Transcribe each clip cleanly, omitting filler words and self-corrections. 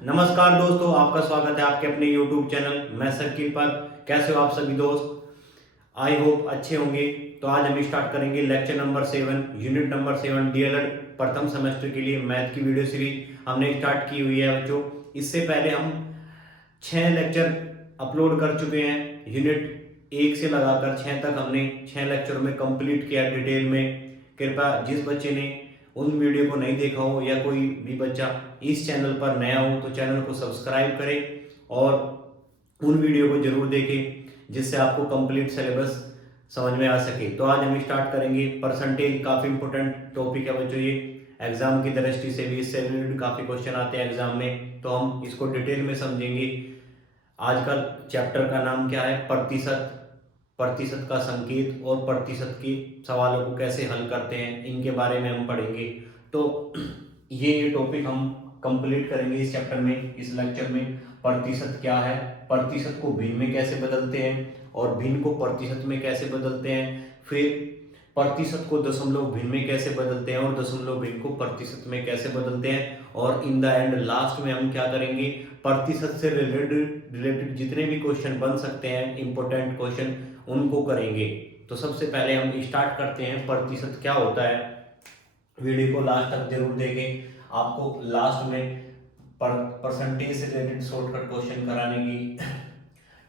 नमस्कार दोस्तों, आपका स्वागत है आपके अपने YouTube चैनल मैं सर्किल पर। कैसे हो आप सभी दोस्त? आई होप अच्छे होंगे। तो आज हम स्टार्ट करेंगे lecture number 7, unit number 7 DElEd प्रथम सेमेस्टर के लिए मैथ की वीडियो सीरीज हमने स्टार्ट की हुई है बच्चों। इससे पहले हम 6 लेक्चर अपलोड कर चुके हैं। यूनिट 1 से लगाकर 6 तक हमने 6 लेक्चर में कंप्लीट किया डिटेल में। कृपया जिस बच्चे ने उन वीडियो को नहीं देखा हो या कोई भी बच्चा इस चैनल पर नया हो तो चैनल को सब्सक्राइब करें और उन वीडियो को जरूर देखें जिससे आपको कंप्लीट सिलेबस समझ में आ सके। तो आज हम स्टार्ट करेंगे। परसेंटेज काफ़ी इंपॉर्टेंट टॉपिक है बच्चों, ये एग्जाम की दृष्टि से भी इससे रिलेटेड काफ़ी क्वेश्चन आते हैं एग्जाम में, तो हम इसको डिटेल में समझेंगे। आज का चैप्टर का नाम क्या है? प्रतिशत। प्रतिशत का संकेत और प्रतिशत के सवालों को कैसे हल करते हैं, इनके बारे में हम पढ़ेंगे। तो ये टॉपिक हम कंप्लीट करेंगे इस चैप्टर में, इस लेक्चर में। प्रतिशत क्या है, प्रतिशत को भिन्न में कैसे बदलते हैं और भिन्न को प्रतिशत में कैसे बदलते हैं, फिर प्रतिशत को दशमलव भिन्न में कैसे बदलते हैं और दशमलव भिन्न को प्रतिशत में कैसे बदलते हैं, और इन द एंड लास्ट में हम क्या करेंगे, प्रतिशत से रिलेटेड जितने भी क्वेश्चन बन सकते हैं इंपॉर्टेंट क्वेश्चन उनको करेंगे। तो सबसे पहले हम स्टार्ट करते हैं, प्रतिशत क्या होता है। वीडियो को लास्ट तक जरूर देखें, आपको लास्ट में परसेंटेज से रिलेटेड शॉर्टकट क्वेश्चन कराने की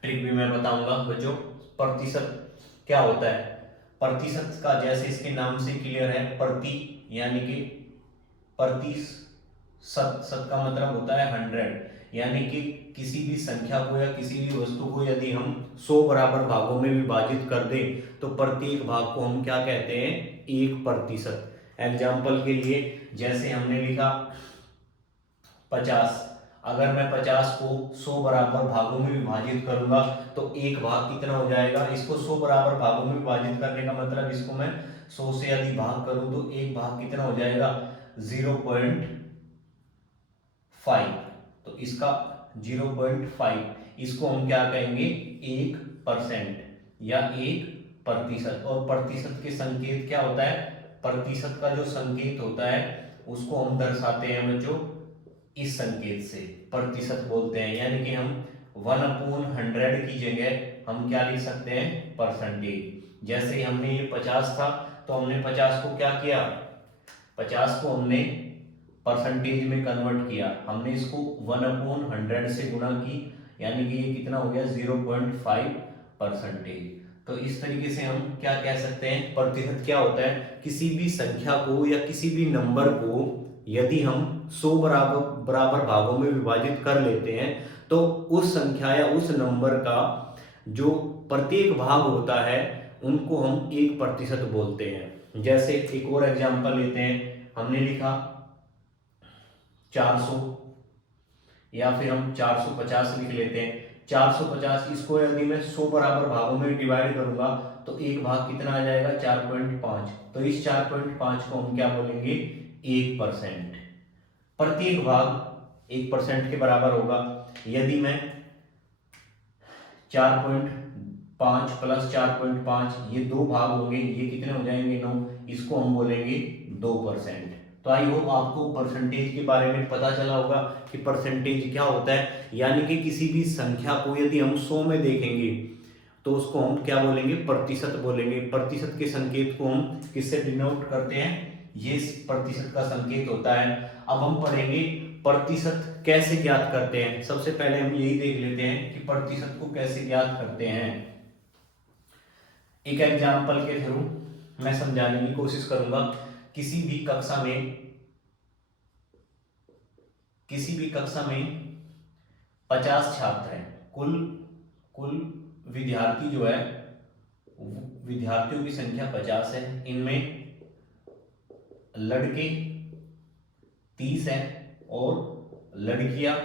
ट्रिक भी मैं बताऊंगा बच्चों। प्रतिशत क्या होता है? प्रतिशत का जैसे इसके नाम से क्लियर है, प्रति यानी कि प्रतिशत, सत का मतलब होता है 100, यानी कि किसी भी संख्या को या किसी भी वस्तु को यदि हम 100 बराबर भागों में विभाजित कर दें तो प्रत्येक भाग को हम क्या कहते हैं? 1%। एग्जाम्पल के लिए जैसे हमने लिखा 50, अगर मैं 50 को 100 बराबर भागों में विभाजित करूंगा तो एक भाग कितना हो जाएगा? इसको 100 बराबर भागों में विभाजित करने का मतलब इसको मैं 100 से यदि भाग करूं तो एक भाग कितना हो जाएगा? 0.5। तो इसका 0.5, इसको हम क्या कहेंगे? 1% या 1%। और प्रतिशत के संकेत क्या होता है? प्रतिशत का जो संकेत होता है उसको हम दर्शाते हैं बच्चों इस संकेत से, प्रतिशत बोलते हैं। यानी कि हम 1/100 की जगह हम क्या लिख सकते हैं? परसेंटेज। जैसे ही हमने ये 50 था तो हमने 50 को क्या किया? 50 को हमने परसेंटेज में कन्वर्ट किया, हमने इसको 1/100 से गुणा की, यानी कि ये कितना हो गया? 0.5%। तो इस तरीके से हम क्या कह सकते हैं? प्रतिशत क्या होता है? किसी भी संख्या को या किसी भी नंबर को यदि हम 100 बराबर भागों में विभाजित कर लेते हैं तो उस संख्या या उस नंबर का जो प्रत्येक भाग होता है उनको हम 1% बोलते हैं। जैसे एक और एग्जांपल लेते हैं, हमने लिखा 400 या फिर हम 450 लिख लेते हैं। 450, इसको यदि मैं 100 बराबर भागों में डिवाइड करूंगा तो एक भाग कितना आ जाएगा? 4.5। तो इस 4.5 को हम क्या बोलेंगे? 1%। प्रत्येक भाग 1% के बराबर होगा। यदि मैं 4.5 प्लस 4.5, ये दो भाग होंगे, ये कितने हो जाएंगे? 9। इसको हम बोलेंगे 2%। तो आई होप आपको परसेंटेज के बारे में पता चला होगा कि परसेंटेज क्या होता है। यानी कि किसी भी संख्या को यदि हम 100 में देखेंगे तो उसको हम क्या बोलेंगे? प्रतिशत बोलेंगे। प्रतिशत के संकेत को हम किससे डिनोट करते हैं? ये प्रतिशत का संकेत होता है। अब हम पढ़ेंगे प्रतिशत कैसे ज्ञात करते हैं। सबसे पहले हम यही देख लेते हैं कि प्रतिशत को कैसे ज्ञात करते हैं। एक एग्जाम्पल के थ्रू मैं समझाने की कोशिश करूंगा। किसी भी कक्षा में 50 छात्र हैं, कुल विद्यार्थी जो है, विद्यार्थियों की संख्या 50 है। इनमें लड़के 30 हैं और लड़कियां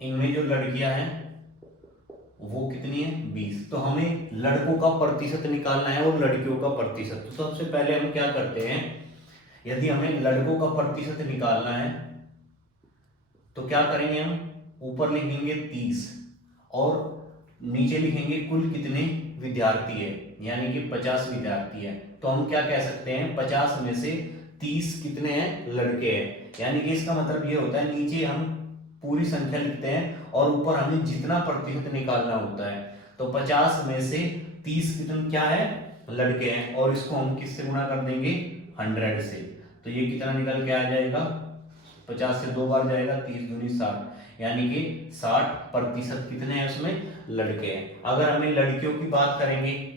इनमें जो लड़कियां हैं वो कितनी है? 20। तो हमें लड़कों का प्रतिशत निकालना है और लड़कियों का प्रतिशत। तो सबसे पहले हम क्या करते हैं, यदि हमें लड़कों का प्रतिशत निकालना है तो क्या करेंगे? हम ऊपर लिखेंगे 30 और नीचे लिखेंगे कुल कितने विद्यार्थी है, यानी कि 50 विद्यार्थी है। तो हम क्या कह सकते हैं? 50 में से 30 कितने हैं, लड़के हैं। यानी कि इसका मतलब ये होता है नीचे हम पूरी संख्या लिखते हैं और ऊपर हमें जितना प्रतिशत निकालना होता है। तो 50 में से 30 कितने क्या है, लड़के हैं, और इसको हम किससे गुणा कर देंगे, 100 से। तो ये कितना निकल के आ जाएगा, 50 से 2 बार जाएगा, 30 दूनी 60, यानी कि 60% कितने हैं उसमें, लड़के हैं। अगर हमें लड़कियों की बात करेंगे,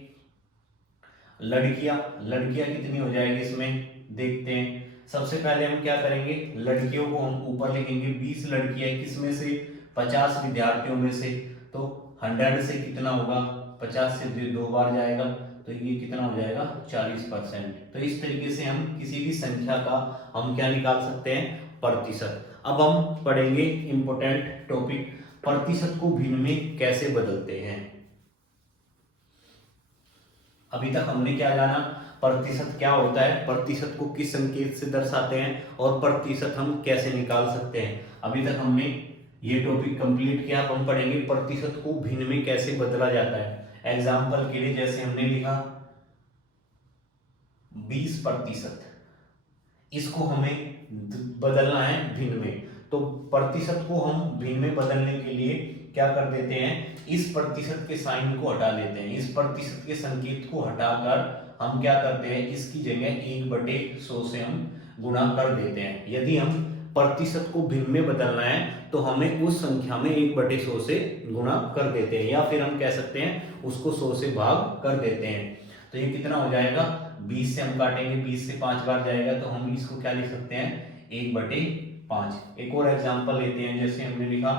लड़कियां लड़कियां कितनी हो जाएगी इसमें, देखते हैं। सबसे पहले हम क्या करेंगे, लड़कियों को हम ऊपर लिखेंगे, 20 लड़कियां किसमें से, 50 विद्यार्थियों में से। तो 100 से कितना होगा, 50 से 2 बार जाएगा, तो ये कितना हो जाएगा, 40%। तो इस तरीके से हम किसी भी संख्या का हम क्या निकाल सकते हैं, प्रतिशत। अब हम पढ़ेंगे इंपॉर्टेंट टॉपिक, प्रतिशत को भिन्न में कैसे बदलते हैं। अभी तक हमने क्या जाना, प्रतिशत क्या होता है, प्रतिशत को किस संकेत से दर्शाते हैं, और प्रतिशत हम कैसे निकाल सकते हैं। अभी तक हमने ये टॉपिक कंप्लीट किया। अब हम पढ़ेंगे प्रतिशत को भिन्न में कैसे बदला जाता है। एग्जाम्पल के लिए जैसे हमने लिखा 20%, इसको हमें बदलना है भिन्न में। तो प्रतिशत को हम भिन्न में बदलने के लिए क्या कर देते हैं, इस प्रतिशत के साइन को हटा देते हैं, इस प्रतिशत के संकेत को हटाकर हम क्या करते हैं, इसकी जगह 1/100 से हम गुणा कर देते हैं। यदि हम प्रतिशत को भिन्न में बदलना है तो हमें उस संख्या में 1/100 से गुणा कर देते हैं, या फिर हम कह सकते हैं उसको 100 से भाग कर देते हैं। तो ये कितना हो जाएगा, 20 से हम काटेंगे, 20 से 5 बार जाएगा, तो हम इसको क्या लिख सकते हैं, 1/5। एक और एग्जांपल लेते हैं, जैसे हमने लिखा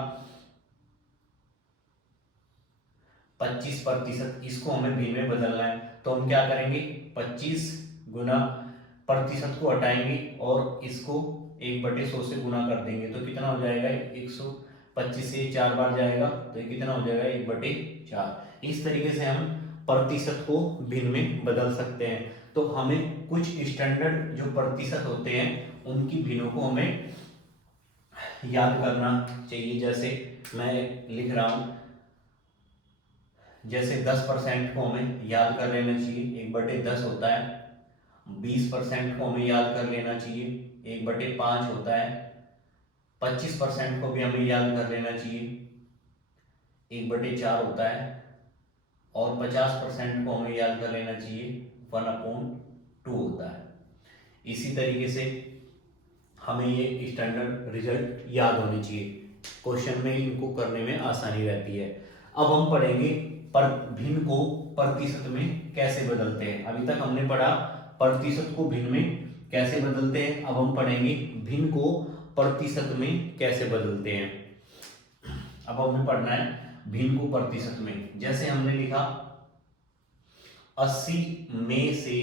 25%, इसको हमें भिन्न में बदलना है। तो हम क्या करेंगे, 25 गुना प्रतिशत को हटाएंगे और इसको 1/100 से गुणा कर देंगे, तो कितना हो जाएगा, 125 से 4 बार जाएगा, तो ये कितना हो जाएगा, 1/4। इस तरीके से हम प्रतिशत को भिन्न में बदल सकते हैं। तो हमें कुछ स्टैंडर्ड जो प्रतिशत होते हैं उनकी भिन्नों को हमें याद करना चाहिए। जैसे मैं लिख रहा हूं, जैसे 10% को हमें याद कर लेना चाहिए, 1/10 होता है। 20% को हमें याद कर लेना चाहिए, 1/5 होता है। 25% को भी हमें याद कर लेना चाहिए, 1/4 होता है। और 50% को हमें याद कर लेना चाहिए, 1/2 होता है। इसी तरीके से हमें ये स्टैंडर्ड रिजल्ट याद होने चाहिए, क्वेश्चन में इनको करने में आसानी रहती है। अब हम पढ़ेंगे पर भिन्न को प्रतिशत में कैसे बदलते हैं। अभी तक हमने पढ़ा प्रतिशत को भिन्न में कैसे बदलते हैं, अब हम पढ़ेंगे भिन्न को प्रतिशत में कैसे बदलते हैं। अब हमें पढ़ना है भिन्न को प्रतिशत में। जैसे हमने लिखा 80 में से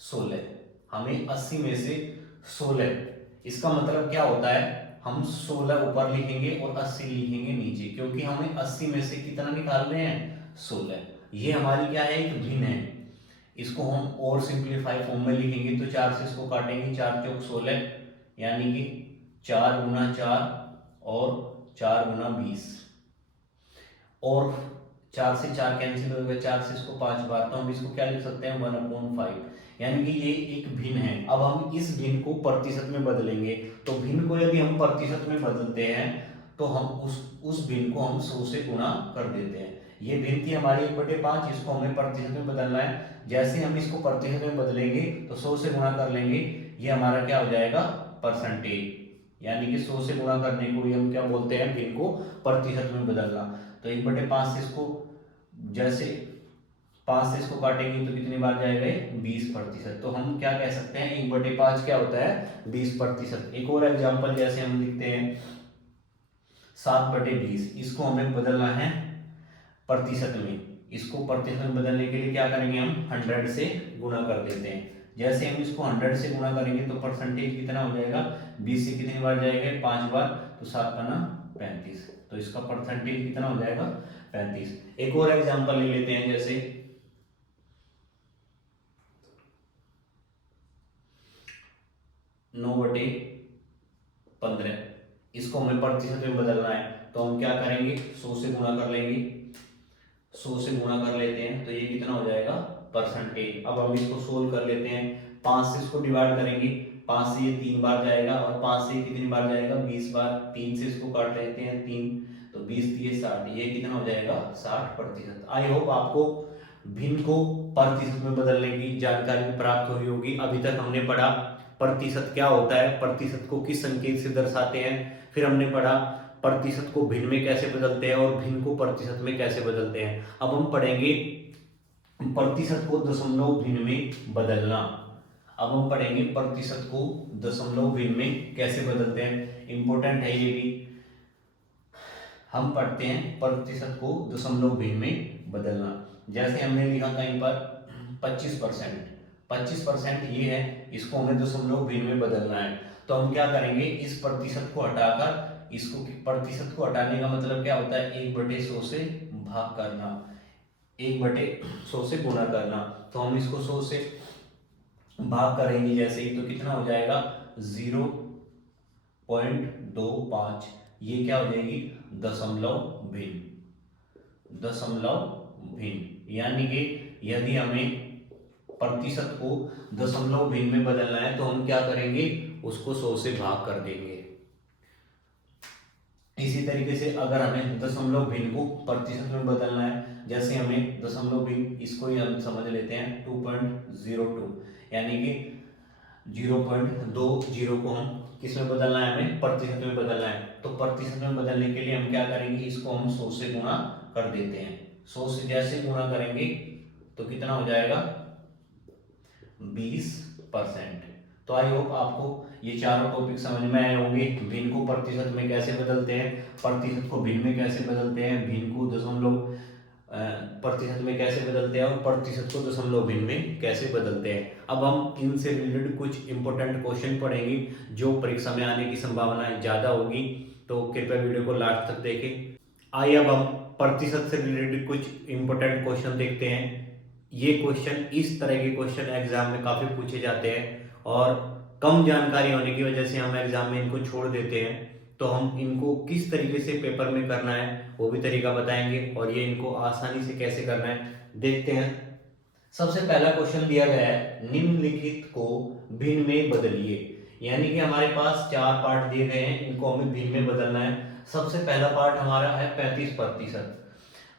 16, हमें 80 में से 16, इसका मतलब क्या होता है, हम 16 ऊपर लिखेंगे और 80 लिखेंगे नीचे, क्योंकि हमें 80 में से कितना निकाल रहे हैं, 16। ये हमारी क्या है, एक भिन्न है। इसको हम और सिंप्लीफाई फॉर्म में लिखेंगे, तो 4 से इसको काटेंगे, 4 चौक 16, यानी कि 4 गुना 4 और 4 गुना 20, और 4 से 4 कैंसिल हो गया, 4 से इसको 5 बार, तो हम इसको क्या लिख सकते हैं, 1/5, यानी कि ये एक भिन्न है। अब हम इस भिन्न को प्रतिशत में बदलेंगे, तो भिन्न को यदि हम प्रतिशत में बदलते हैं तो हम उस भिन्न को हम 100 से गुणा कर देते हैं। ये भिन्न थी हमारी 1/5, इसको हमें प्रतिशत में बदलना है। जैसे हम इसको प्रतिशत में बदलेंगे तो 100 से गुणा कर लेंगे, ये हमारा क्या हो जाएगा, परसेंटेज, यानी कि 100 से गुणा करने को ही हम क्या बोलते हैं, भिन्न को प्रतिशत में बदलना। तो 1/5 से इसको, जैसे 5 से इसको काटेंगे तो कितनी बार जाएगा, 20%। तो हम क्या कह सकते हैं, 1/5 क्या होता है, 20%। एक और एग्जांपल जैसे हम लिखते हैं 7/20, इसको हमें बदलना है प्रतिशत में। इसको प्रतिशत में बदलने के लिए क्या करेंगे, हम 100 से गुणा कर देते हैं। जैसे हम इसको 100 से गुणा करेंगे तो परसेंटेज कितना हो जाएगा, 20 से कितनी बार जाएगा, 5 बार, तो 7 पना 35, तो इसका परसेंटेज कितना हो जाएगा, 35। एक और एग्जांपल ले लेते हैं, जैसे 9/15, इसको हमें प्रतिशत में बदलना है, तो हम क्या करेंगे, 100 से गुणा कर लेंगे, 100 से गुणा कर लेते हैं, तो ये कितना हो जाएगा, परसेंटेज। अब हम इसको सोल्व कर लेते हैं। 5 से इसको डिवाइड करेंगे, 5 से ये 3 बार जाएगा और 5 से कितनी बार जाएगा, 20 बार। 3 से इसको काट लेते हैं, 3 तो 20 दिए 60, ये कितना हो जाएगा 60%। आई होप आपको भिन्न को प्रतिशत में बदलने की जानकारी प्राप्त हुई होगी। अभी तक हमने पढ़ा प्रतिशत क्या होता है, प्रतिशत को किस संकेत से दर्शाते हैं, फिर हमने पढ़ा प्रतिशत को भिन्न में कैसे बदलते हैं और भिन्न को प्रतिशत में कैसे बदलते हैं। अब हम पढ़ेंगे प्रतिशत को दशमलव भिन्न में बदलना। अब हम पढ़ेंगे प्रतिशत को दशमलव भिन्न में कैसे बदलते हैं, इंपॉर्टेंट है ये भी। हम पढ़ते हैं प्रतिशत को दशमलव भिन्न में बदलना। जैसे हमने लिखा कहीं पर 25%, 25% ये है, इसको हमें दशमलव भिन्न में बदलना है। तो हम क्या करेंगे, इस प्रतिशत को हटाकर इसको, प्रतिशत को हटाने का मतलब क्या होता है, 1/100 से भाग करना, 1/100 से गुणा करना। तो हम इसको 100 से भाग करेंगे जैसे ही, तो कितना हो जाएगा 0.25, ये क्या हो जाएगी दशमलव भिन्न, दशमलव भिन्न। यानी कि यदि हमें प्रतिशत को दशमलव भिन्न में बदलना है तो हम क्या करेंगे, उसको 100 से भाग कर देंगे। इसी तरीके से अगर हमें दशमलव भिन्न को प्रतिशत में बदलना है, जैसे हमें दशमलव भिन्न, इसको ही हम समझ लेते हैं 2.02, यानी कि 0.20 को हम किस में बदलना है, हमें प्रतिशत में बदलना है। तो प्रतिशत में बदलने के लिए हम क्या करेंगे, इसको हम 100 से गुणा कर देते हैं। 100 से जैसे गुणा करेंगे तो कितना हो जाएगा 20%। तो आई होप आपको ये चारों टॉपिक समझ में आए होंगे। भिन्न को प्रतिशत में कैसे बदलते हैं, प्रतिशत को भिन्न में कैसे बदलते हैं, भिन्न को दशमलव प्रतिशत में कैसे बदलते हैं और प्रतिशत को दशमलव भिन्न में कैसे बदलते हैं। अब हम इनसे रिलेटेड कुछ इंपॉर्टेंट क्वेश्चन पढ़ेंगे जो परीक्षा में आने की संभावना ज़्यादा होगी, तो कृपया वीडियो को लास्ट तक देखें। आइए अब हम प्रतिशत से रिलेटेड कुछ इंपॉर्टेंट क्वेश्चन देखते हैं। ये क्वेश्चन, इस तरह के क्वेश्चन एग्जाम में काफ़ी पूछे जाते हैं और कम जानकारी होने की वजह से हम एग्जाम में इनको छोड़ देते हैं। तो हम इनको किस तरीके से पेपर में करना है वो भी तरीका बताएंगे और ये इनको आसानी से कैसे करना है देखते हैं। सबसे पहला क्वेश्चन दिया गया है, निम्नलिखित को भिन्न में बदलिए। यानी कि हमारे पास 4 पार्ट दिए गए हैं, इनको हमें भिन्न में बदलना है। सबसे पहला पार्ट हमारा है 35%।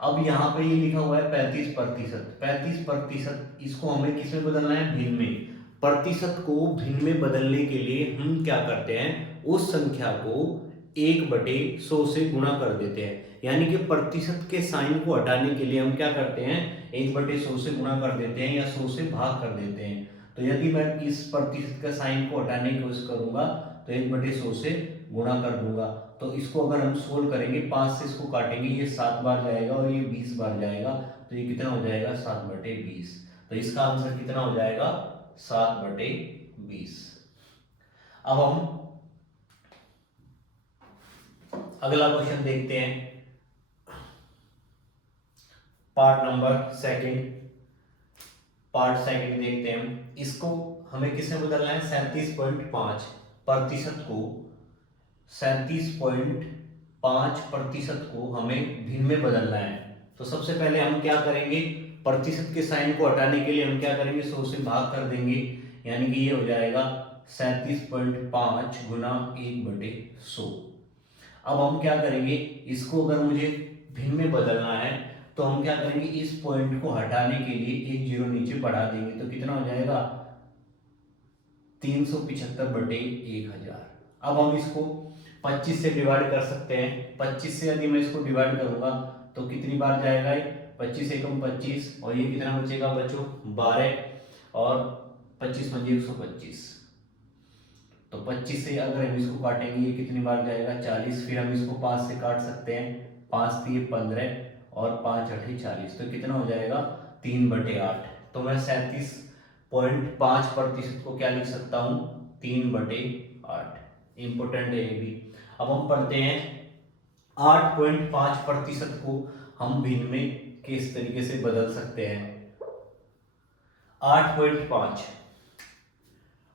अब यहाँ पे ये लिखा हुआ है 35%, 35%, इसको हमें किस में बदलना है, भिन्न में। प्रतिशत को भिन्न में बदलने के लिए हम क्या करते हैं, उस संख्या को 1/100 से गुणा कर देते हैं। यानी कि प्रतिशत के साइन को हटाने के लिए हम क्या करते हैं, 1/100 से गुणा कर देते हैं या 100 से भाग कर देते हैं। तो यदि मैं इस प्रतिशत का साइन को हटाने की कोशिश करूंगा तो 1/100 से गुणा कर दूंगा। तो इसको अगर हम सोल्व करेंगे, 5 से इसको काटेंगे, ये 7 बार जाएगा और ये 20 बार जाएगा, तो ये कितना हो जाएगा 7/20। तो इसका आंसर कितना हो जाएगा 7/20। अब हम अगला क्वेश्चन देखते हैं, पार्ट नंबर सेकंड देखते हैं हम। इसको हमें किसमें बदलना है, 37.5 प्रतिशत को, 37.5% को हमें भिन्न में बदलना है। तो सबसे पहले हम क्या करेंगे, प्रतिशत के साइन को हटाने के लिए हम क्या करेंगे, 100 से भाग कर देंगे। यानी कि ये हो जाएगा 37.5 गुना 1/100। अब हम क्या करेंगे, इसको अगर मुझे भिन्न में बदलना है तो हम क्या करेंगे, इस पॉइंट को हटाने के लिए एक जीरो नीचे बढ़ा देंगे। तो कितना हो जाएगा 375/1000। अब हम इसको 25 से डिवाइड कर सकते हैं। 25 से यदि मैं इसको डिवाइड करूंगा तो कितनी बार जाएगा, 25 एकम 25, और ये कितना बचेगा बच्चों 12, और 25 पंजे 125। तो 25 से अगर हम इसको काटेंगे ये कितनी बार जाएगा 40। फिर हम इसको 5 से काट सकते हैं, 5 3 15 और 5 8 40। तो कितना हो जाएगा 3/8। तो मैं 37.5% को क्या लिख सकता हूँ, 3/8। इंपोर्टेंट है ये भी। अब हम पढ़ते हैं 8.5% को हम भिन्न में किस तरीके से बदल सकते हैं।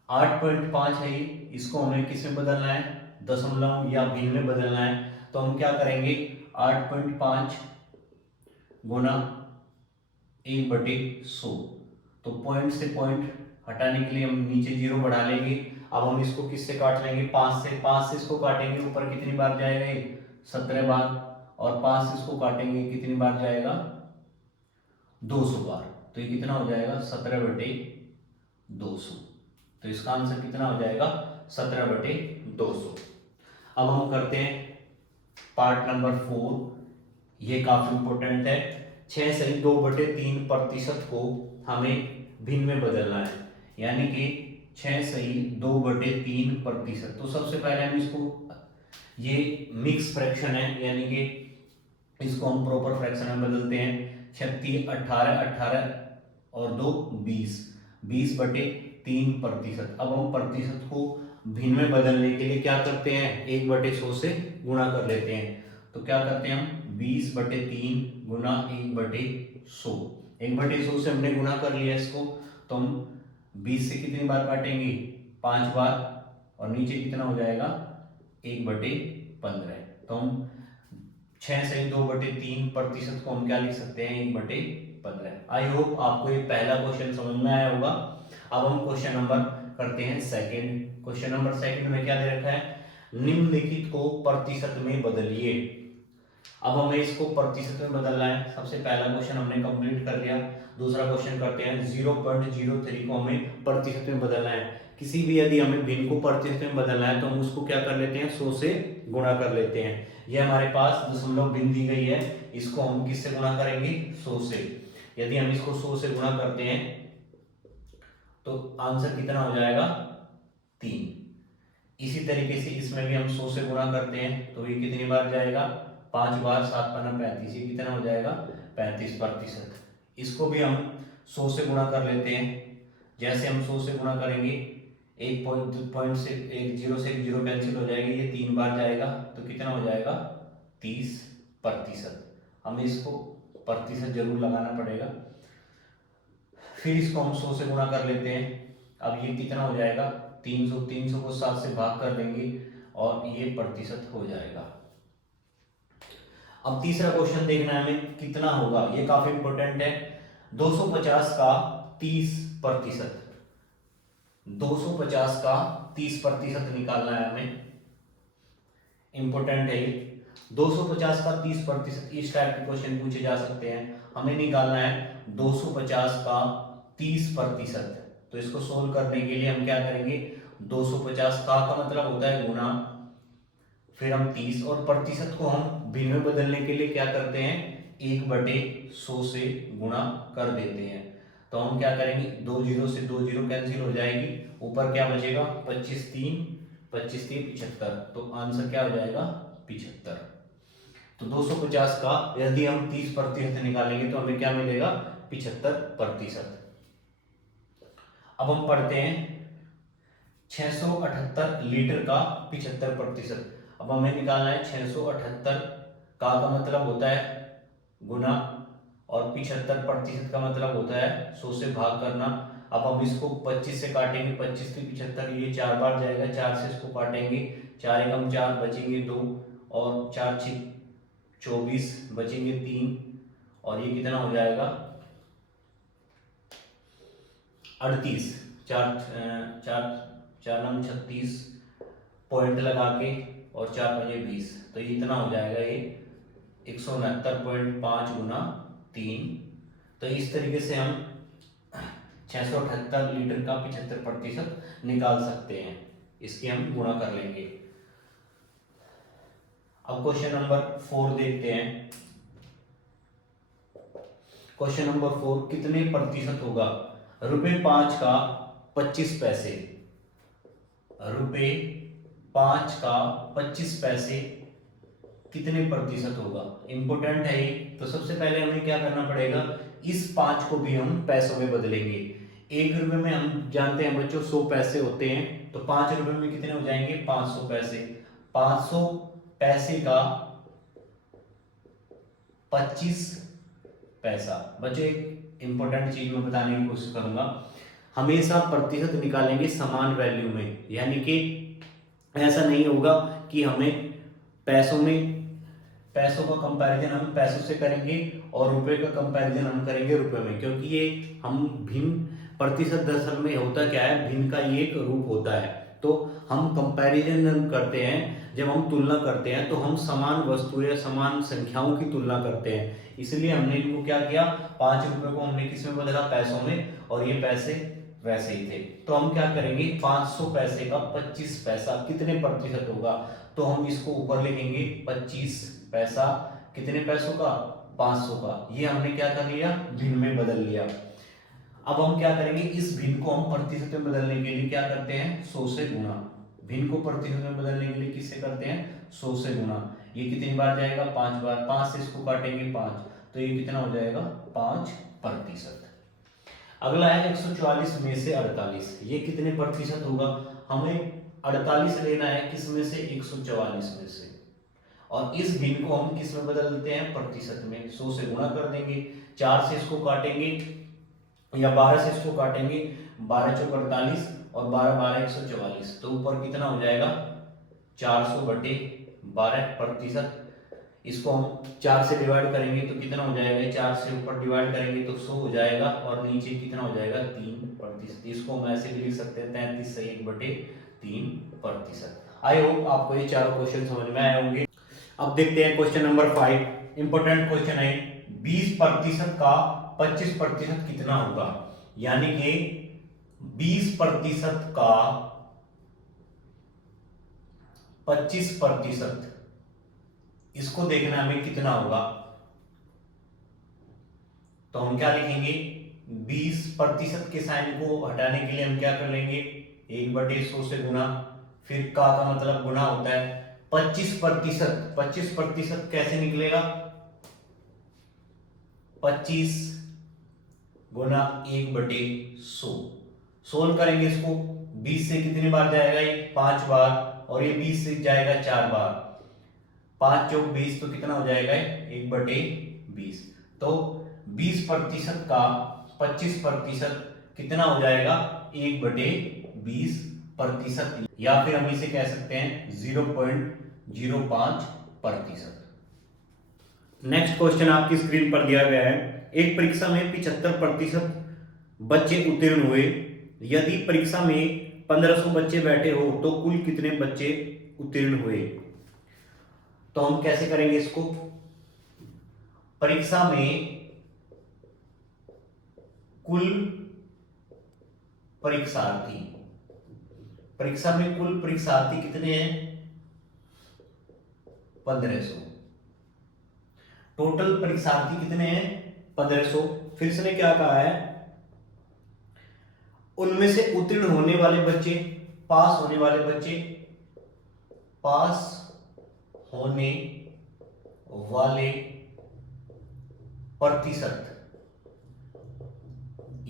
8.5 है ये, इसको हमें किस में बदलना है, दशमलव या भिन्न में बदलना है। तो हम क्या करेंगे, 8.5 गुना 1/100। तो पॉइंट से पॉइंट हटाने के लिए हम नीचे 0 बढ़ा लेंगे। अब हम इसको किससे काट लेंगे, 5 से इसको काटेंगे, ऊपर कितनी बार जाएगा ये 17 बार, और 5 से इसको काटेंगे कितनी बार जाएगा 200 बार। तो ये कितना हो जाएगा 17/200। तो इसका आंसर कितना हो जाएगा 17/200। अब हम करते हैं पार्ट नंबर 4। ये काफी इंपॉर्टेंट है। 6/2/3% को हमें भिन्न में बदलना है, यानी कि 6/2/3%। तो सबसे पहले हम इसको, ये मिक्स फ्रैक्शन है, यानी कि इसको हम प्रॉपर फ्रैक्शन में बदलते हैं। 36 18 18 और 2 20, 20/3%। अब हम प्रतिशत को भिन्न में बदलने के लिए क्या करते हैं, 1/100 से गुणा कर लेते हैं। तो क्या करते हैं हम 20/3 गुना 1/100। 1/100 से हमने गुणा कर लिया इसको, तो हम 20 से कितनी बार काटेंगे 5 बार, और नीचे कितना हो जाएगा 1/15। तो हम 6/2/3% को हम क्या लिख सकते हैं 1/15। आई होप आपको ये पहला क्वेश्चन समझ में आया होगा। अब हम क्वेश्चन नंबर करते हैं सेकंड। क्वेश्चन नंबर सेकंड में क्या दे रखा है, निम्नलिखित को प्रतिशत में बदलिए। अब हमें इसको प्रतिशत में बदलना है। सबसे पहला क्वेश्चन हमने कंप्लीट कर लिया। दूसरा क्वेश्चन करते हैं 0.03 को हमें प्रतिशत में बदलना है। किसी भी यदि हमें भिन्न को प्रतिशत में बदलना है तो हम उसको क्या कर लेते हैं 100 से गुणा कर लेते हैं। ये हमारे पास दशमलव भिन्न दी गई है, इसको हम किससे गुणा करेंगे 100 से। यदि हम इसको 100 से गुणा करते हैं तो आंसर कितना हो जाएगा 3। इसी तरीके से इसमें भी हम 100 से गुणा करते हैं तो ये कितनी बार जाएगा 5 बार, 7 5 35, ये कितना हो जाएगा 35%। इसको भी हम 100 से गुणा कर लेते हैं। जैसे हम 100 से गुणा करेंगे, एक पॉइंट से एक जीरो से एक जीरो कैंसिल हो जाएगी, ये 3 बार जाएगा तो कितना हो जाएगा 30%। हमें इसको प्रतिशत जरूर लगाना पड़ेगा। फिर इसको हम 100 से गुणा कर लेते हैं। अब ये कितना हो जाएगा 300, 300 को 7 से भाग कर देंगे और ये प्रतिशत हो जाएगा। अब तीसरा क्वेश्चन देखना है हमें कितना होगा, ये काफी इंपॉर्टेंट है। 250 का 30%, 250 का 30% निकालना है हमें, इंपॉर्टेंट है ये। 250 का 30%, इस टाइप के क्वेश्चन पूछे जा सकते हैं। हमें निकालना है 250 का 30%। तो इसको सोल्व करने के लिए हम क्या करेंगे, 250 का मतलब होता है गुना, फिर हम 30, और प्रतिशत को हम भिन्न में बदलने के लिए क्या करते हैं 1/100 से गुणा कर देते हैं। तो हम क्या करेंगे 2 0 से 2 0 कैंसिल हो जाएगी, ऊपर क्या बचेगा 25 3 75। तो आंसर क्या हो जाएगा 75। तो 250 का यदि हम 30% निकालेंगे तो हमें क्या मिलेगा 75%। अब हम पढ़ते हैं 678 लीटर का 75%। अब हमें निकालना है 678 का मतलब होता है गुना, और 75% का मतलब होता है 100 से भाग करना। अब हम इसको 25 से काटेंगे, 25 से 75, ये 4 बार जाएगा, 4 से इसको काटेंगे, 4 एकम 4 बचेंगे 2, और 4 6 24 बचेंगे 3, और ये कितना हो जाएगा 38। 4 4 4 9 36 पॉइंट लगा के, और 4 5 20, तो ये इतना हो जाएगा ये 169.5 गुना 3। तो इस तरीके से हम 678 लीटर का 75% निकाल सकते हैं। इसके हम गुणा कर लेंगे। अब क्वेश्चन नंबर 4 देखते हैं। क्वेश्चन नंबर 4, कितने प्रतिशत होगा ₹5 का 25 पैसे, ₹5 का 25 पैसे कितने प्रतिशत होगा, इंपोर्टेंट है ये। तो सबसे पहले हमें क्या करना पड़ेगा, इस 5 को भी हम पैसों में बदलेंगे। 1 रुपए में हम जानते हैं बच्चों 100 पैसे होते हैं, तो 5 रुपए में कितने हो जाएंगे 500 पैसे। 500 पैसे का 25 पैसा। बच्चों एक इंपॉर्टेंट चीज मैं बताने की कोशिश करूंगा, हमेशा प्रतिशत निकालेंगे समान वैल्यू में, यानी कि ऐसा नहीं होगा कि हमें पैसों का कंपैरिजन हम पैसों से करेंगे और रुपए का कंपैरिजन हम करेंगे रुपए में, क्योंकि ये हम भिन्न प्रतिशत दशक में होता क्या है, भिन्न का ये एक रूप होता है। तो हम कंपैरिजन करते हैं, जब हम तुलना करते हैं तो हम समान वस्तु या समान संख्याओं की तुलना करते हैं। इसलिए हमने इनको क्या किया, 5 रुपए को हमने किस में बदला, पैसों में, और ये पैसे वैसे ही थे। तो हम क्या करेंगे, 500 पैसे का 25 पैसा कितने प्रतिशत होगा, तो हम इसको ऊपर लिखेंगे 25 पैसा कितने पैसों का, 500 का। ये हमने क्या कर लिया, भिन्न में बदल लिया। अब हम क्या करेंगे, इस भिन्न को हम प्रतिशत में बदलने के लिए क्या करते हैं, 100 से गुणा। भिन्न को प्रतिशत में बदलने के लिए किससे करते हैं, 100 से गुणा। ये कितनी बार जाएगा, 5 बार। 5 से इसको काटेंगे 5, तो ये कितना हो जाएगा, 5%। अगला है 144 में से 48, ये कितने प्रतिशत होगा, हमें 48 लेना है, किस में से, 144 में से। और इस भिन्न को हम किस में बदल देते हैं, प्रतिशत में। 100 से गुणा कर देंगे, 4 से इसको काटेंगे या 12 से इसको काटेंगे, 12 चौक 48 और 12 12 144, तो ऊपर कितना हो जाएगा, 400/12%। इसको हम 4 से डिवाइड करेंगे तो कितना हो जाएगा, 4 से ऊपर डिवाइड करेंगे तो 100 हो जाएगा, और नीचे कितना हो जाएगा, 3%। इसको हम ऐसे भी लिख सकते हैं 33/1/3%। आई होप आपको ये चारों क्वेश्चन समझ में आए होंगे। अब देखते हैं क्वेश्चन नंबर 5, इंपॉर्टेंट क्वेश्चन है। 20% का 25% कितना होगा, यानी कि 20% का 25%, इसको देखना हमें कितना होगा। तो हम क्या लिखेंगे, 20% के साइन को हटाने के लिए हम क्या कर लेंगे, 1/100 से गुणा, फिर का मतलब गुणा होता है। 25% कैसे निकलेगा, 25 गुना 1/100। सोल्व करेंगे इसको, 20 से कितनी बार जाएगा, ये 5 बार, और ये 20 से जाएगा 4 बार। 5 चौक 20, तो कितना हो जाएगा, 1/20। तो 20% का 25% कितना हो जाएगा, 1/20%, या फिर हम इसे कह सकते हैं 0.05%। नेक्स्ट क्वेश्चन आपकी स्क्रीन पर दिया गया है। एक परीक्षा में 75% बच्चे उत्तीर्ण हुए। यदि परीक्षा में 1500 बच्चे बैठे हो तो कुल कितने बच्चे उत्तीर्ण हुए। तो हम कैसे करेंगे इसको, परीक्षा में कुल परीक्षार्थी, परीक्षा में कुल परीक्षार्थी कितने हैं, 1500। टोटल परीक्षार्थी कितने हैं, 1500। फिर इसने क्या कहा है, उनमें से उत्तीर्ण होने वाले बच्चे, पास होने वाले बच्चे, पास होने वाले प्रतिशत,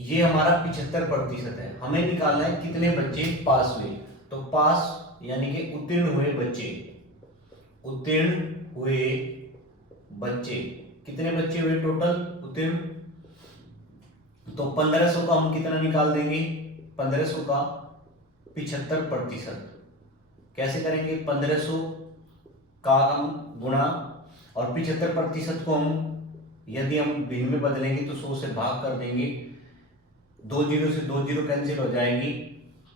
ये हमारा 75% है। हमें निकालना है कितने बच्चे पास हुए। तो पास यानी कि उत्तीर्ण हुए बच्चे, उत्तीर्ण हुए बच्चे, कितने बच्चे हुए टोटल उत्तीर्ण। तो 1500 का हम कितना निकाल देंगे, 1500 का 75%। कैसे करेंगे, 1500 का हम गुणा, और 75% को हम यदि हम भिन्न में बदलेंगे तो 100 से भाग कर देंगे। 2 जीरो से 2 जीरो कैंसिल हो जाएंगी,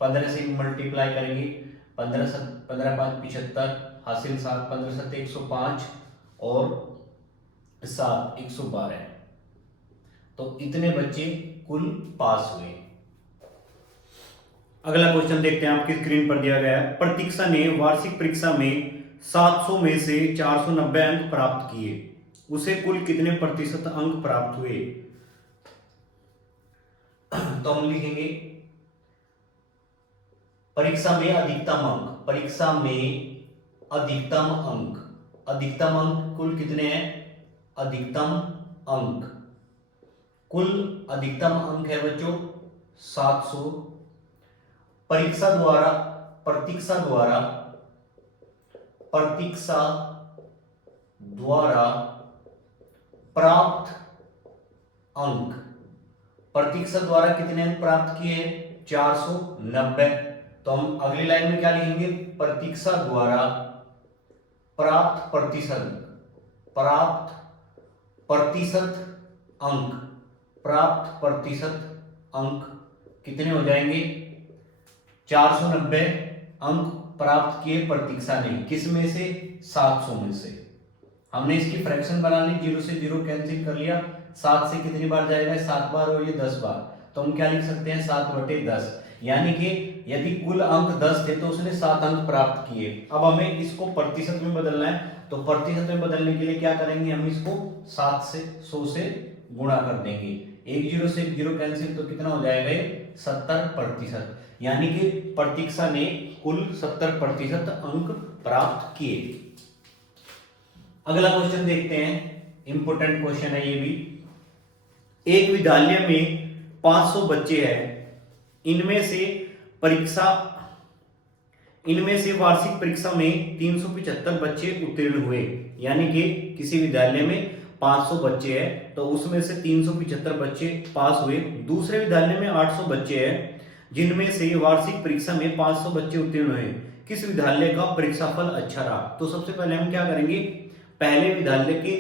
15 से मल्टीप्लाई करेंगे, 15 5 75 हासिल 7, 15 7 105 और 7 112। तो इतने बच्चे कुल पास हुए। अगला क्वेश्चन देखते हैं, आपकी स्क्रीन पर दिया गया है। प्रतीक्षा ने वार्षिक परीक्षा में 700 में से 490 अंक प्राप्त किए, उसे कुल कितने प्रतिशत अंक प्राप्त हुए। तो हम लिखेंगे परीक्षा में अधिकतम अंक, परीक्षा में अधिकतम अंक, अधिकतम अंक कुल कितने हैं, अधिकतम अंक, कुल अधिकतम अंक है बच्चों 700। परीक्षा द्वारा, प्रतीक्षा द्वारा, प्रतीक्षा द्वारा प्राप्त अंक, प्रतीक्षा द्वारा कितने अंक प्राप्त किए हैं, 490। तो हम अगली लाइन में क्या लिखेंगे, प्रतीक्षा द्वारा प्राप्त प्रतिशत, प्राप्त प्रतिशत अंक, प्राप्त प्रतिशत अंक कितने हो जाएंगे, 490 अंक प्राप्त किए प्रतीक्षा ने, किस में से, 700 में से। हमने इसकी फ्रैक्शन बना ली, 0 से 0 कैंसिल कर लिया, 7 से कितनी बार जाएगा, 7 बार और ये 10 बार, तो हम क्या लिख सकते हैं, 7/10। यानी कि यदि कुल अंक 10 थे तो उसने 7 अंक प्राप्त किए। अब हमें इसको प्रतिशत में बदलना है, तो प्रतिशत में बदलने के लिए क्या करेंगे, हम इसको 7 से 100 से गुणा कर देंगे, एक 0 से 1 0 कैंसिल, तो कितना हो जाएगा ये 70%। यानी कि प्रतीक्षा ने कुल 70% अंक प्राप्त किए। अगला क्वेश्चन देखते हैं, इंपोर्टेंट क्वेश्चन है ये भी। एक विद्यालय में 500 बच्चे हैं, इनमें से वार्षिक परीक्षा में 375 बच्चे उत्तीर्ण हुए। यानी कि किसी विद्यालय में 500 बच्चे हैं तो उसमें से 375 बच्चे पास हुए। दूसरे विद्यालय में 800 बच्चे हैं जिनमें से वार्षिक परीक्षा में 500 बच्चे उत्तीर्ण हुए। किस विद्यालय का परीक्षाफल अच्छा रहा? तो सबसे पहले हम क्या करेंगे, पहले विद्यालय के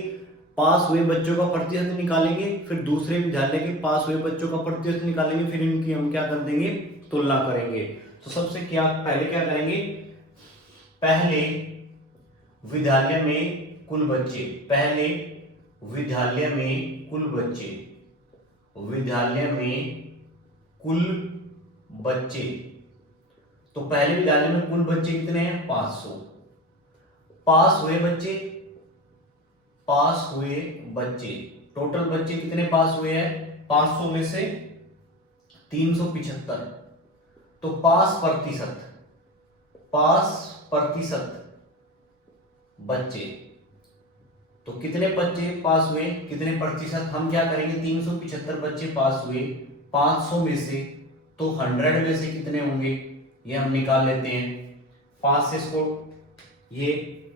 पास हुए बच्चों का प्रतिशत निकालेंगे, फिर दूसरे विद्यालय के पास हुए बच्चों का प्रतिशत निकालेंगे, फिर इनकी हम क्या कर देंगे, तुलना करेंगे। तो सबसे पहले क्या करेंगे, पहले विद्यालय में कुल बच्चे, पहले विद्यालय में कुल बच्चे, विद्यालय में कुल बच्चे, तो पहले विद्यालय में कुल बच्चे कितने हैं, 500। पास हुए बच्चे, पास हुए बच्चे, टोटल बच्चे कितने पास हुए हैं, 500 में से 375, तो पास प्रतिशत, पास प्रतिशत बच्चे, तो कितने बच्चे पास हुए, कितने प्रतिशत, हम क्या करेंगे, 375 बच्चे पास हुए 500 में से, तो 100 में से कितने होंगे, ये हम निकाल लेते हैं। 5 से इसको, ये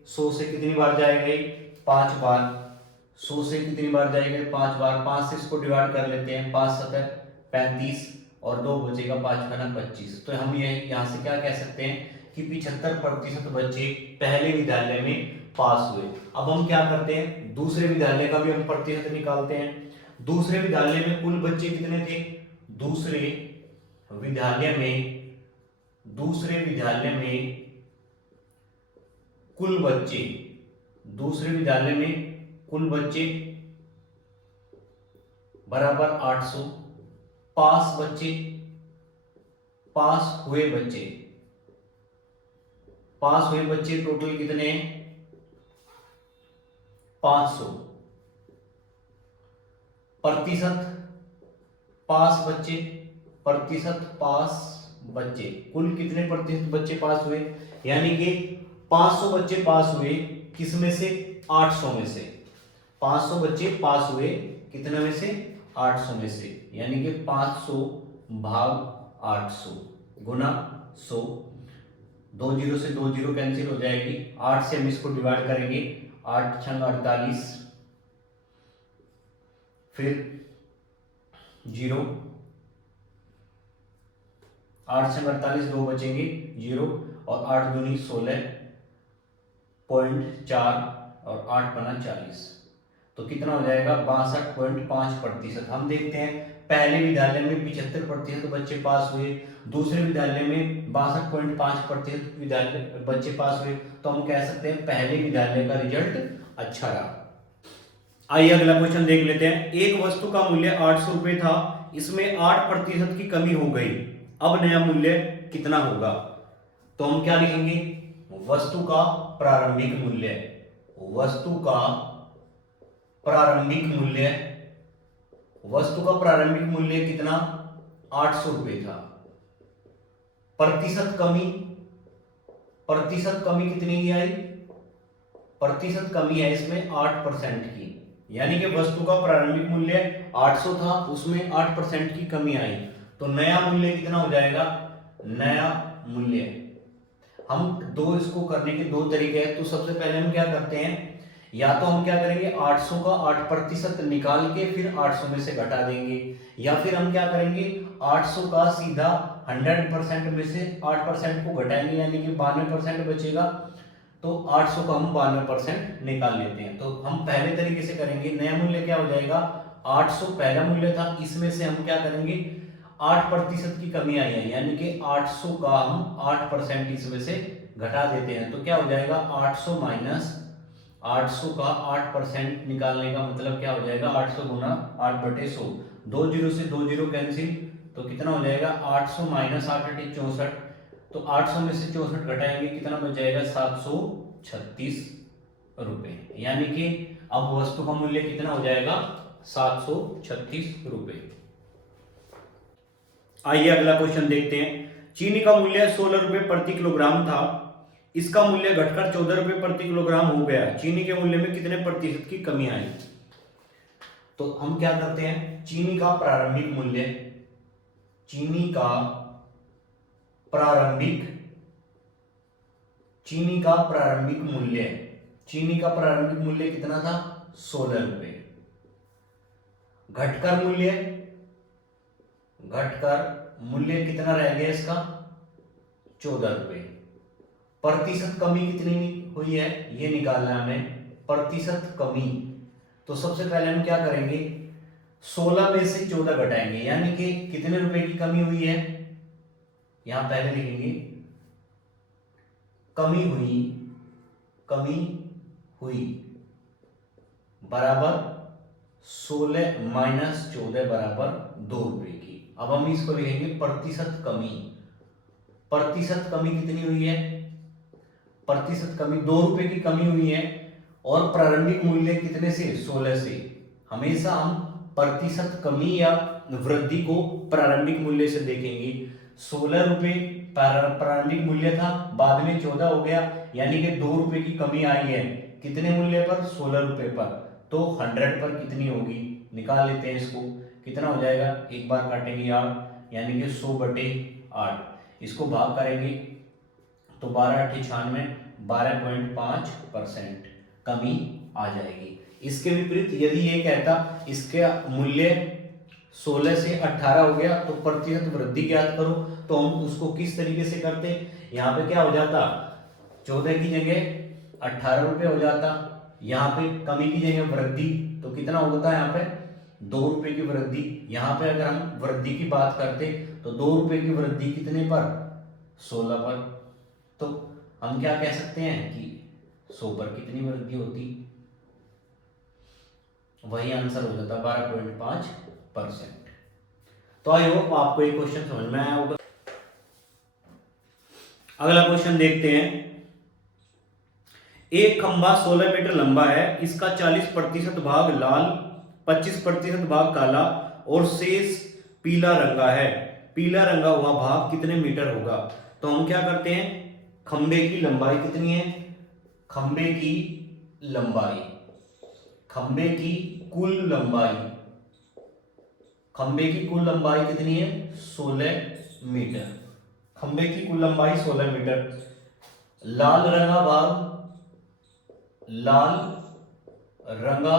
100 से कितनी बार जाएगा, 5 बार, 100 से कितनी बार जाएगा, 5 बार, 5 से इसको डिवाइड कर लेते हैं, 5 7 35 और 2 बचेगा, 5 खाना 25। तो हम ये यहाँ से क्या कह सकते हैं कि 75% बच्चे पहले विद्यालय में पास हुए। अब हम क्या करते हैं, दूसरे विद्यालय का भी हम प्रतिशत निकालते हैं। दूसरे विद्यालय में कुल बच्चे कितने थे, दूसरे विद्यालय में, दूसरे विद्यालय में कुल बच्चे, दूसरे विद्यालय में कुल बच्चे बराबर 800, पास बच्चे, पास हुए बच्चे, पास हुए बच्चे टोटल कितने हैं, 500। प्रतिशत पास बच्चे, प्रतिशत पास बच्चे, कुल कितने प्रतिशत बच्चे पास हुए, यानी कि 500 बच्चे पास हुए, किसमें से, 800 में से। 500 बच्चे पास हुए कितने में से, 800 में से, यानी कि 500 भाग 800 गुना 100, 2 0 से 2 0 कैंसिल हो जाएगी, 8 से हम इसको डिवाइड करेंगे, 8 छंग 48, फिर 0, 8 छंग 48, 2 बचेंगे 0 और 8 दूनी 16.4 और 8 बना 40, तो कितना हो जाएगा, 62.5%। हम देखते हैं पहले विद्यालय में 75% बच्चे पास हुए, दूसरे विद्यालय में 62.5% विद्यालय बच्चे पास हुए, तो हम कह सकते हैं पहले विद्यालय का रिजल्ट अच्छा रहा। आइए अगला क्वेश्चन देख लेते हैं। एक वस्तु का मूल्य 800 रुपए था, इसमें 8% की कमी हो गई, अब नया मूल्य कितना होगा? तो हम क्या लिखेंगे, वस्तु का प्रारंभिक मूल्य, वस्तु का प्रारंभिक मूल्य, वस्तु का प्रारंभिक मूल्य कितना, 800 रुपए था। प्रतिशत कमी, प्रतिशत कमी कितनी की आई, प्रतिशत कमी है इसमें 8% की, यानी कि वस्तु का प्रारंभिक मूल्य 800 था, उसमें 8% की कमी आई, तो नया मूल्य कितना हो जाएगा, नया मूल्य, हम इसको करने के 2 तरीके हैं। तो सबसे पहले हम क्या करते हैं, या तो हम क्या करेंगे, 800 का 8% निकाल के फिर 800 में से घटा देंगे, या फिर हम क्या करेंगे, 800 का सीधा 100% में से 8% को घटाएंगे, यानी कि 92% बचेगा, तो 800 का हम 92% निकाल लेते हैं। तो हम पहले तरीके से करेंगे, नया मूल्य क्या हो जाएगा, 800 पहला मूल्य था, इसमें से हम क्या करेंगे, 8% की कमी आई है, यानी कि 800 का हम 8% इसमें से घटा देते हैं तो क्या हो जाएगा 800 माइनस 800 का 8% निकालने का मतलब क्या हो जाएगा 800 गुना 8/100, 2 जीरो से 2 जीरो कैंसिल, तो कितना हो जाएगा 800 माइनस 8 64, तो 800 में से 64 घटाएंगे कितना बच जाएगा 736 रुपए, यानी कि अब वस्तु का मूल्य कितना हो जाएगा 736 रुपए। आइए अगला क्वेश्चन देखते हैं। चीनी का मूल्य 16 रुपए प्रति किलोग्राम था, इसका मूल्य घटकर 14 रुपए प्रति किलोग्राम हो गया, चीनी के मूल्य में कितने प्रतिशत की कमी आई? तो हम क्या करते हैं, चीनी का प्रारंभिक मूल्य, चीनी का प्रारंभिक मूल्य, चीनी का प्रारंभिक मूल्य कितना था 16 रुपए, घटकर मूल्य कितना रह गया इसका 14 रुपए, प्रतिशत कमी कितनी हुई है ये निकालना है हमें, प्रतिशत कमी। तो सबसे पहले हम क्या करेंगे 16 में से 14 घटाएंगे, यानी कि कितने रुपए की कमी हुई है, यहां पहले लिखेंगे कमी हुई बराबर 16 माइनस 14 बराबर 2 रुपए की। अब हम इसको लिखेंगे प्रतिशत कमी कितनी हुई है, प्रतिशत कमी 2 रुपए की कमी हुई है, और प्रारंभिक मूल्य कितने से 16 से। हमेशा हम प्रतिशत कमी या वृद्धि को प्रारंभिक मूल्य से देखेंगे। 16 रुपए प्रारंभिक मूल्य था, बाद में 14 हो गया, यानी कि 2 रुपए की कमी आई है, कितने मूल्य पर 16 रुपए पर, तो 100 पर कितनी होगी निकाल लेते हैं इसको, कितना हो जाएगा, एक बार काटेंगे 8, यानी कि 100/8, इसको भाग करेंगे तो 12×8 = 12.5% कमी आ जाएगी। इसके विपरीत यदि ये कहता इसके मूल्य 16 से 18 हो गया तो प्रतिशत वृद्धि ज्ञात करो, तो हम उसको किस तरीके से करते, यहाँ पे क्या हो जाता 14 की जगह 18 रुपए हो जाता, यहाँ पे कमी की जगह वृद्धि, तो कितना होता है यहाँ पे 2 रुपए की वृद्धि। यहाँ पे अगर हम वृद्धि की बात करते तो 2 रुपए की वृद्धि कितने पर 16 पर, तो हम क्या कह सकते हैं कि 100 पर कितनी वृद्धि होती, वही आंसर हो जाता 12.5%। तो आई होप आपको ये क्वेश्चन समझ में आया होगा। अगला क्वेश्चन देखते हैं। एक खंभा 16 मीटर लंबा है, इसका 40% भाग लाल, 25% भाग काला और शेष पीला रंगा है, पीला रंगा हुआ भाग कितने मीटर होगा? तो हम क्या करते हैं, खंभे की लंबाई कितनी है, खंभे की कुल लंबाई कितनी है 16 मीटर, खंभे की कुल लंबाई 16 मीटर, लाल रंगा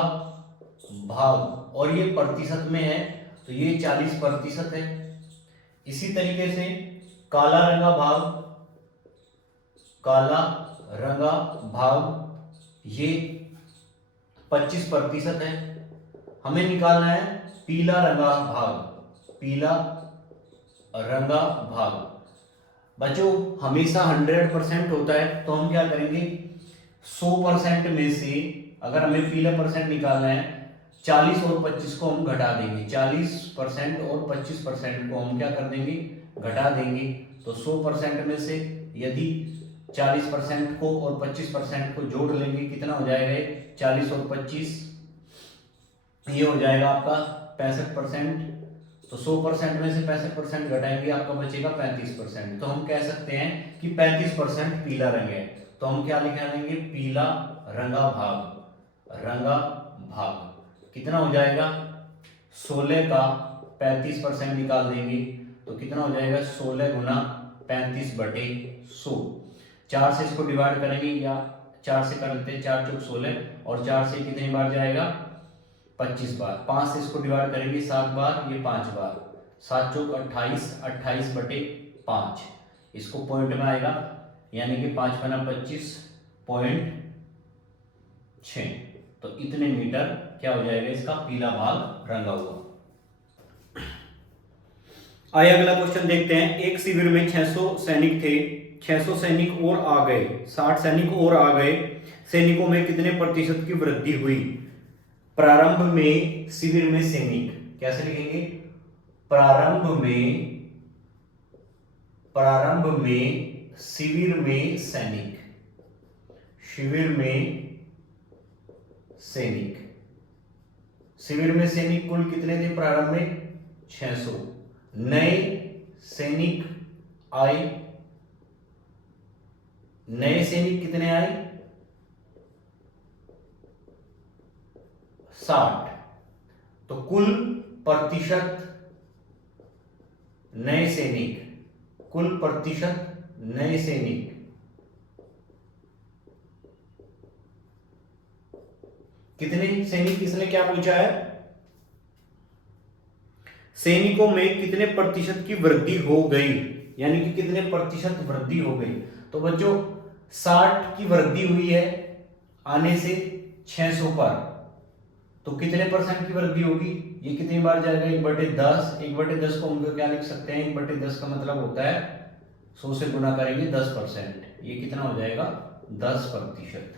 भाग और ये प्रतिशत में है तो ये 40% है। इसी तरीके से काला रंगा भाग ये 25% है। हमें निकालना है पीला रंगा भाग। बच्चों हमेशा 100% होता है तो हम क्या करेंगे 100% में से अगर हमें पीला परसेंट निकालना है 40 और 25 को हम घटा देंगे, 40% और 25% को हम क्या कर देंगे घटा देंगे। तो 100% में से यदि 40% को और 25% को जोड़ लेंगे कितना हो जाएगा 40 और 25 ये हो जाएगा आपका 65%। तो 100% में से 65% घटाएंगे आपका बचेगा 35%। तो हम कह सकते हैं कि 35% पीला रंग है। तो हम क्या लिखा लेंगे पीला रंगा भाग कितना हो जाएगा 16 का 35% निकाल देंगे तो कितना हो जाएगा 16 गुना 35/100। 4 से इसको डिवाइड करेंगे या 4 से कर लेते हैं, 4 चौक 16 और 4 से कितनी बार जाएगा 25 बार। 5 से इसको डिवाइड करेंगे 7 बार, ये 5 बार, 7 चौक 28, 28/5 इसको पॉइंट में आएगा यानी कि 5 × 25.6। तो इतने मीटर क्या हो जाएगा इसका पीला भाग रंगा हुआ। आइए अगला क्वेश्चन देखते हैं। एक शिविर में 600 सैनिक थे, 600 सैनिक और आ गए, 60 सैनिक और आ गए, सैनिकों में कितने प्रतिशत की वृद्धि हुई? प्रारंभ में शिविर में सैनिक, कैसे लिखेंगे? प्रारंभ में शिविर में सैनिक, शिविर में सैनिक, शिविर में सैनिक कुल कितने थे प्रारंभ में? 600। नए सैनिक आए, नए सैनिक कितने आए? 60। तो कुल प्रतिशत नए सैनिक, कुल प्रतिशत नए सैनिक कितने सैनिक, इसने क्या पूछा है? सैनिकों में कितने प्रतिशत की वृद्धि हो गई, यानी कि कितने प्रतिशत वृद्धि हो गई। तो बच्चों 60 की वृद्धि हुई है आने से 600 पर, तो कितने परसेंट की वृद्धि होगी? ये कितनी बार जाएगा? 1/10। 1/10 को हम क्या लिख सकते हैं? 1/10 का मतलब होता है 100 से गुना करेंगे 10%। ये कितना हो जाएगा? 10%।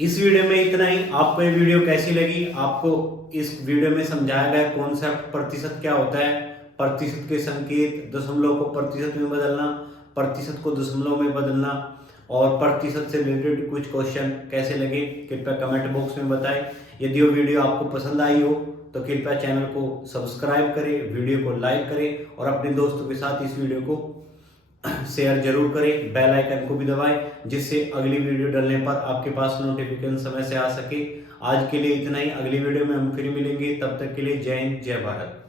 इस वीडियो में इतना ही। आपको ये वीडियो कैसी लगी? आपको इस वीडियो में समझाया गया कॉन्सेप्ट प्रतिशत क्या होता है, प्रतिशत के संकेत, दशमलव को प्रतिशत में बदलना, प्रतिशत को दशमलव में बदलना, और प्रतिशत से रिलेटेड कुछ क्वेश्चन कैसे लगे कृपया कमेंट बॉक्स में बताएं। यदि वो वीडियो आपको पसंद आई हो तो कृपया चैनल को सब्सक्राइब करें, वीडियो को लाइक करें और अपने दोस्तों के साथ इस वीडियो को शेयर जरूर करें। बेल आइकन को भी दबाएं जिससे अगली वीडियो डालने पर आपके पास नोटिफिकेशन समय से आ सके। आज के लिए इतना ही। अगली वीडियो में हम फिर मिलेंगे, तब तक के लिए जय हिंद, जय भारत।